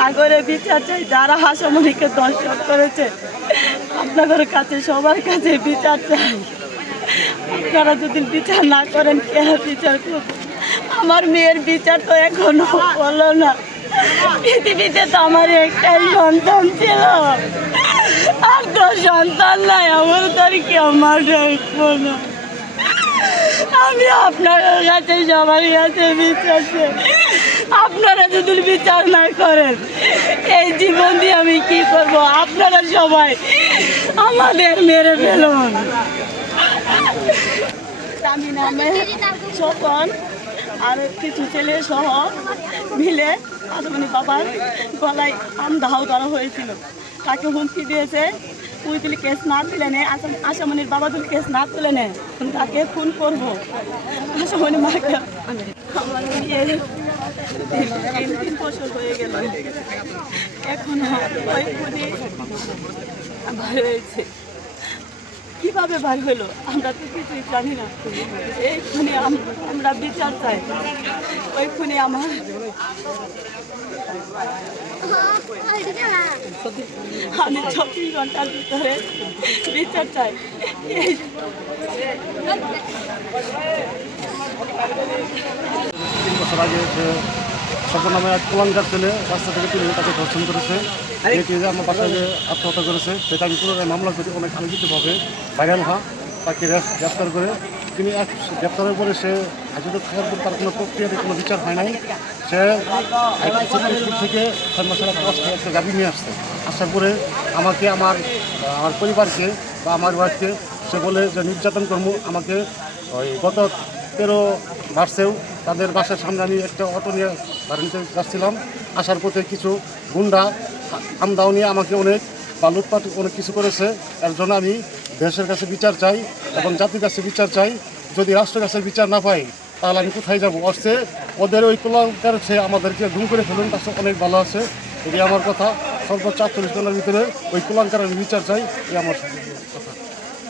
সাগরে বিচার চাই। যারা হাসামণিকে দর্শন করেছে আপনাদের কাছে সবার কাছে বিচার চাই। আপনারা যদি বিচার না করেন কে বিচার করবে? আমার মেয়ের বিচার তো এখনো হলো না। পৃথিবীতে তো আমার একটাই সন্তান ছিল, আর তো সন্তান নাই। আমার তো আর কেউ মা রাখবো না। আমি আপনার কাছে সবার কাছে বিচার চাই। আপনারা যদি বিচার না করেন এই জীবন দিয়ে আমি কি করব? আপনারা সবাই আমাদের মেরে ফেলুন। আমি নামে স্বপন আর কিছু ছেলে সহ মিলে হাসামণি বাবার গলায় আমদাহ করা হয়েছিল। তাকে হুমকি দিয়েছে, তুই তুলি কেস না তুলে নে, আসামণির বাবা তুলি কেস না তুলে নে, তাকে খুন করবো। আসামণি মাকে আমার বিয়ে 3 বছর হয়ে গেল, এখনো ওই খুনি ভাই হয়েছে। কিভাবে ভাই হলো আমরা তো কিছুই জানি না। এই খুনি আমরা বিচার চাই। ওই খুনি আমার আমি 24 ঘন্টার ভিতরে বিচার চাই। 3 বছর আগে সে স্বপন নামে এক কুলাঙ্গার ছেলে রাস্তা থেকে তুলে তাকে ধর্ষণ করেছে, এটি যে আমার বাসায় যে আত্মহত্যা করেছে সেটা আমি পুনরায় মামলা করি অনেক আলোচিতভাবে ভাইরাল হয়। তাকে গ্রেফতার করে তিনি গ্রেফতারের পরে সে হাজতে থাকার পর তার কোনো প্রক্রিয়াতে কোনো বিচার হয় নাই। সে থেকে 6 মাসের একটা গাড়ি নিয়ে আসছে। আসার পরে আমাকে আমার পরিবারকে বা আমার ওয়াইফকে সে বলে যে নির্যাতন কর্ম আমাকে ওই গত 13 মার্চেও তাদের বাসার সামনে আমি একটা অটো নিয়ে বাড়ি নিতে যাচ্ছিলাম। আসার পথে কিছু গুন্ডা আমদাও নিয়ে আমাকে অনেক লুটপাট অনেক কিছু করেছে। এর জন্য আমি দেশের কাছে বিচার চাই এবং জাতির কাছে বিচার চাই। যদি রাষ্ট্রের কাছে বিচার না পাই তাহলে আমি কোথায় যাবো? অর্থে ওদের ওই কুলাঙ্গার সে আমাদেরকে গুম করে ফেলুন, তার সাথে অনেক ভালো আছে। এটি আমার কথা। সর্বোচ্চ 48 জনের ভিতরে ওই কুলাঙ্গার আমি বিচার চাই, এই আমার কথা।